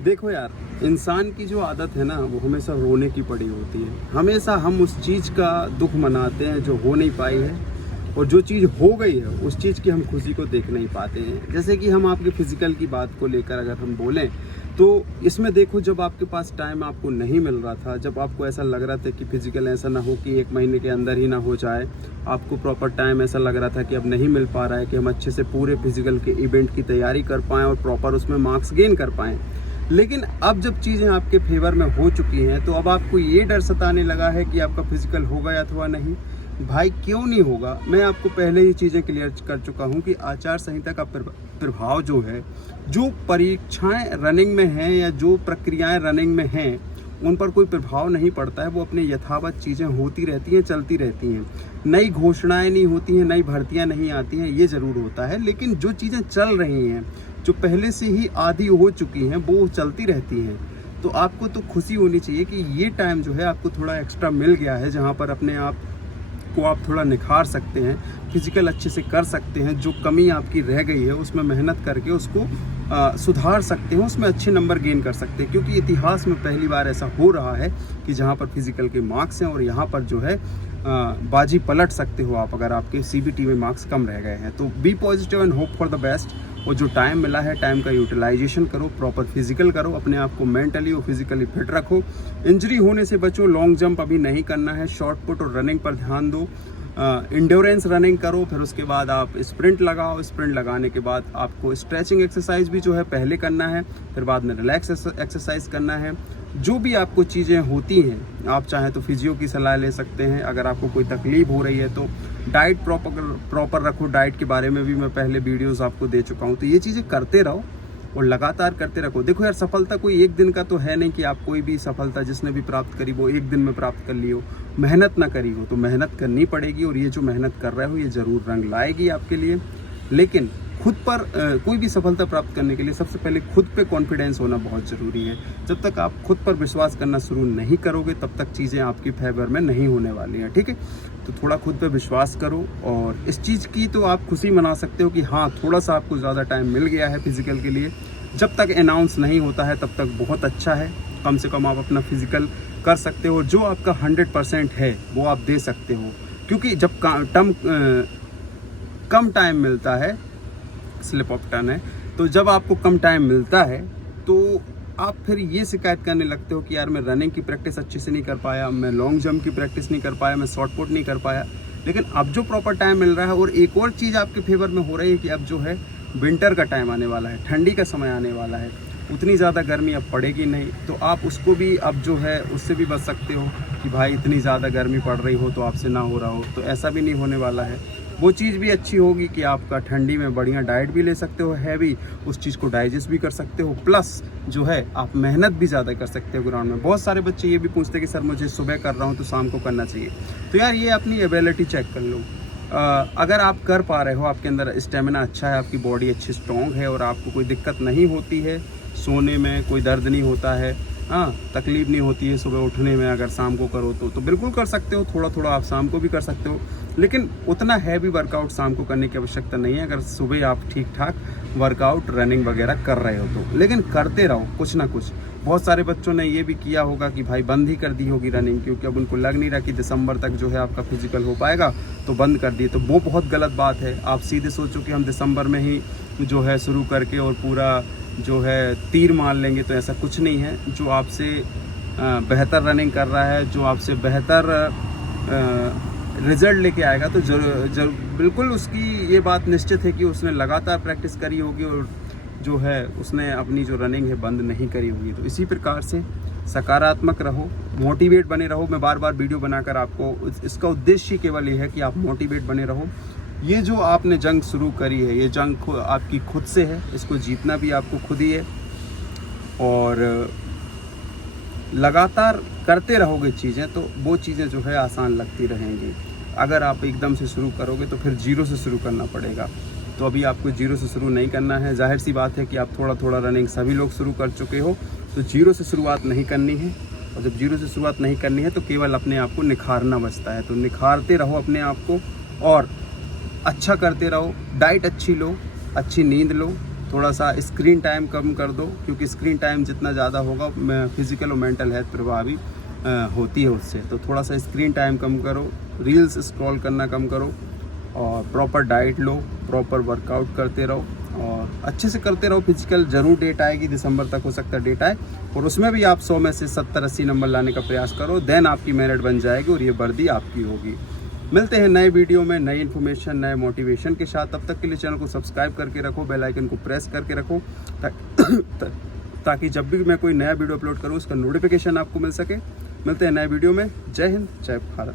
देखो यार, इंसान की जो आदत है ना वो हमेशा रोने की पड़ी होती है। हमेशा हम उस चीज़ का दुख मनाते हैं जो हो नहीं पाई है, और जो चीज़ हो गई है उस चीज़ की हम खुशी को देख नहीं पाते हैं। जैसे कि हम आपके फिजिकल की बात को लेकर अगर हम बोलें तो इसमें देखो, जब आपके पास टाइम आपको नहीं मिल रहा था, जब आपको ऐसा लग रहा था कि फिजिकल ऐसा ना हो कि 1 महीने के अंदर ही ना हो जाए, आपको प्रॉपर टाइम ऐसा लग रहा था कि अब नहीं मिल पा रहा है कि हम अच्छे से पूरे फिजिकल के इवेंट की तैयारी कर पाएँ और प्रॉपर उसमें मार्क्स गेन कर पाएँ। लेकिन अब जब चीज़ें आपके फेवर में हो चुकी हैं तो अब आपको ये डर सताने लगा है कि आपका फिजिकल होगा या अथवा नहीं। भाई क्यों नहीं होगा? मैं आपको पहले ही चीज़ें क्लियर कर चुका हूँ कि आचार संहिता का प्रभाव जो है, जो परीक्षाएं रनिंग में हैं या जो प्रक्रियाएं रनिंग में हैं, उन पर कोई प्रभाव नहीं पड़ता है। वो अपने यथावत चीज़ें होती रहती हैं, चलती रहती हैं। नई घोषणाएं नहीं होती हैं, नई भर्तियां नहीं आती हैं, ये ज़रूर होता है। लेकिन जो चीज़ें चल रही हैं, जो पहले से ही आदी हो चुकी हैं, वो चलती रहती हैं। तो आपको तो खुशी होनी चाहिए कि ये टाइम जो है आपको थोड़ा एक्स्ट्रा मिल गया है, जहाँ पर अपने आप को आप थोड़ा निखार सकते हैं, फिजिकल अच्छे से कर सकते हैं। जो कमी आपकी रह गई है उसमें मेहनत करके उसको सुधार सकते हैं, उसमें अच्छे नंबर गेन कर सकते हैं। क्योंकि इतिहास में पहली बार ऐसा हो रहा है कि जहाँ पर फिजिकल के मार्क्स हैं और यहाँ पर जो है बाजी पलट सकते हो आप, अगर आपके सीबीटी में मार्क्स कम रह गए हैं। तो be positive and hope for the best. और जो टाइम मिला है, टाइम का यूटिलाइजेशन करो, प्रॉपर फिजिकल करो, अपने आप को मेंटली और फिजिकली फिट रखो, इंजरी होने से बचो। लॉन्ग जंप अभी नहीं करना है, शॉर्ट पुट और रनिंग पर ध्यान दो। इंड्योरेंस रनिंग करो, फिर उसके बाद आप स्प्रिंट लगाओ। स्प्रिंट लगाने के बाद आपको स्ट्रेचिंग एक्सरसाइज भी जो है पहले करना है, फिर बाद में रिलैक्स एक्सरसाइज करना है। जो भी आपको चीज़ें होती हैं, आप चाहें तो फिजियो की सलाह ले सकते हैं। अगर आपको कोई तकलीफ हो रही है तो डाइट प्रॉपर रखो। डाइट के बारे में भी मैं पहले वीडियोस आपको दे चुका हूँ। तो ये चीज़ें करते रहो और लगातार करते रखो। देखो यार, सफलता कोई एक दिन का तो है नहीं कि आप कोई भी सफलता जिसने भी प्राप्त करी वो एक दिन में प्राप्त कर ली हो। मेहनत ना करी हो तो मेहनत करनी पड़ेगी, और ये जो मेहनत कर रहे हो ये ज़रूर रंग लाएगी आपके लिए। लेकिन खुद पर कोई भी सफलता प्राप्त करने के लिए सबसे पहले खुद पे कॉन्फिडेंस होना बहुत ज़रूरी है। जब तक आप खुद पर विश्वास करना शुरू नहीं करोगे तब तक चीज़ें आपकी फेवर में नहीं होने वाली हैं, ठीक है? तो थोड़ा खुद पे विश्वास करो, और इस चीज़ की तो आप खुशी मना सकते हो कि हाँ, थोड़ा सा आपको ज़्यादा टाइम मिल गया है फिजिकल के लिए। जब तक अनाउंस नहीं होता है तब तक बहुत अच्छा है। कम से कम आप अपना फिजिकल कर सकते हो, जो आपका 100% है वो आप दे सकते हो। क्योंकि जब कम टाइम मिलता है, स्लिप ऑफ टंग है, तो जब आपको कम टाइम मिलता है तो आप फिर ये शिकायत करने लगते हो कि यार मैं रनिंग की प्रैक्टिस अच्छे से नहीं कर पाया, मैं लॉन्ग जंप की प्रैक्टिस नहीं कर पाया, मैं शॉर्ट पुट नहीं कर पाया। लेकिन अब जो प्रॉपर टाइम मिल रहा है, और एक और चीज़ आपके फेवर में हो रही है कि अब जो है विंटर का टाइम आने वाला है, ठंडी का समय आने वाला है, उतनी ज़्यादा गर्मी अब पड़ेगी नहीं। तो आप उसको भी अब जो है उससे भी बच सकते हो कि भाई इतनी ज़्यादा गर्मी पड़ रही हो तो आपसे ना हो रहा हो, तो ऐसा भी नहीं होने वाला है। वो चीज़ भी अच्छी होगी कि आपका ठंडी में बढ़िया डाइट भी ले सकते हो, हैवी, उस चीज़ को डाइजेस्ट भी कर सकते हो, प्लस जो है आप मेहनत भी ज़्यादा कर सकते हो ग्राउंड में। बहुत सारे बच्चे ये भी पूछते हैं कि सर मुझे सुबह कर रहा हूँ तो शाम को करना चाहिए। तो यार ये अपनी एबिलिटी चेक कर लो। अगर आप कर पा रहे हो, आपके अंदर स्टेमिना अच्छा है, आपकी बॉडी अच्छी स्ट्रॉन्ग है और आपको कोई दिक्कत नहीं होती है, सोने में कोई दर्द नहीं होता है, हाँ, तकलीफ नहीं होती है सुबह उठने में, अगर शाम को करो तो बिल्कुल कर सकते हो। थोड़ा थोड़ा आप शाम को भी कर सकते हो, लेकिन उतना हैवी वर्कआउट शाम को करने की आवश्यकता नहीं है। अगर सुबह आप ठीक ठाक वर्कआउट रनिंग वगैरह कर रहे हो तो, लेकिन करते रहो कुछ ना कुछ। बहुत सारे बच्चों ने ये भी किया होगा कि भाई बंद ही कर दी होगी रनिंग, क्योंकि अब उनको लग नहीं रहा कि दिसंबर तक जो है आपका फिजिकल हो पाएगा, तो बंद कर दिए। तो वो बहुत गलत बात है। आप सीधे सोचो कि हम दिसंबर में ही जो है शुरू करके और पूरा जो है तीर मार लेंगे, तो ऐसा कुछ नहीं है। जो आपसे बेहतर रनिंग कर रहा है, जो आपसे बेहतर रिजल्ट लेके आएगा, तो बिल्कुल उसकी ये बात निश्चित है कि उसने लगातार प्रैक्टिस करी होगी और जो है उसने अपनी जो रनिंग है बंद नहीं करी होगी। तो इसी प्रकार से सकारात्मक रहो, मोटिवेट बने रहो। मैं बार बार वीडियो बनाकर आपको इसका उद्देश्य केवल ये है कि आप मोटिवेट बने रहो। ये जो आपने जंग शुरू करी है, ये जंग आपकी खुद से है, इसको जीतना भी आपको खुद ही है, और लगातार करते रहोगे चीज़ें तो वो चीज़ें जो है आसान लगती रहेंगी। अगर आप एकदम से शुरू करोगे तो फिर जीरो से शुरू करना पड़ेगा। तो अभी आपको जीरो से शुरू नहीं करना है। जाहिर सी बात है कि आप थोड़ा थोड़ा रनिंग सभी लोग शुरू कर चुके हो, तो जीरो से शुरुआत नहीं करनी है। और जब जीरो से शुरुआत नहीं करनी है तो केवल अपने आप को निखारना बचता है। तो निखारते रहो अपने आप को और अच्छा करते रहो। डाइट अच्छी लो, अच्छी नींद लो, थोड़ा सा स्क्रीन टाइम कम कर दो, क्योंकि स्क्रीन टाइम जितना ज़्यादा होगा फिज़िकल और मेंटल हेल्थ प्रभावी होती है उससे। तो थोड़ा सा स्क्रीन टाइम कम करो, रील्स स्क्रॉल करना कम करो, और प्रॉपर डाइट लो, प्रॉपर वर्कआउट करते रहो और अच्छे से करते रहो। फिजिकल ज़रूर डेट आएगी, दिसंबर तक हो सकता है डेट आए, और उसमें भी आप 100 में से 70-80 नंबर लाने का प्रयास करो। देन आपकी मेरिट बन जाएगी और ये वर्दी आपकी होगी। मिलते हैं नए वीडियो में, नई इन्फॉर्मेशन, नए मोटिवेशन के साथ। तब तक के लिए चैनल को सब्सक्राइब करके रखो, बेल आइकन को प्रेस करके रखो, ताकि जब भी मैं कोई नया वीडियो अपलोड करूँ उसका नोटिफिकेशन आपको मिल सके। मिलते हैं नए वीडियो में। जय हिंद, जय भारत।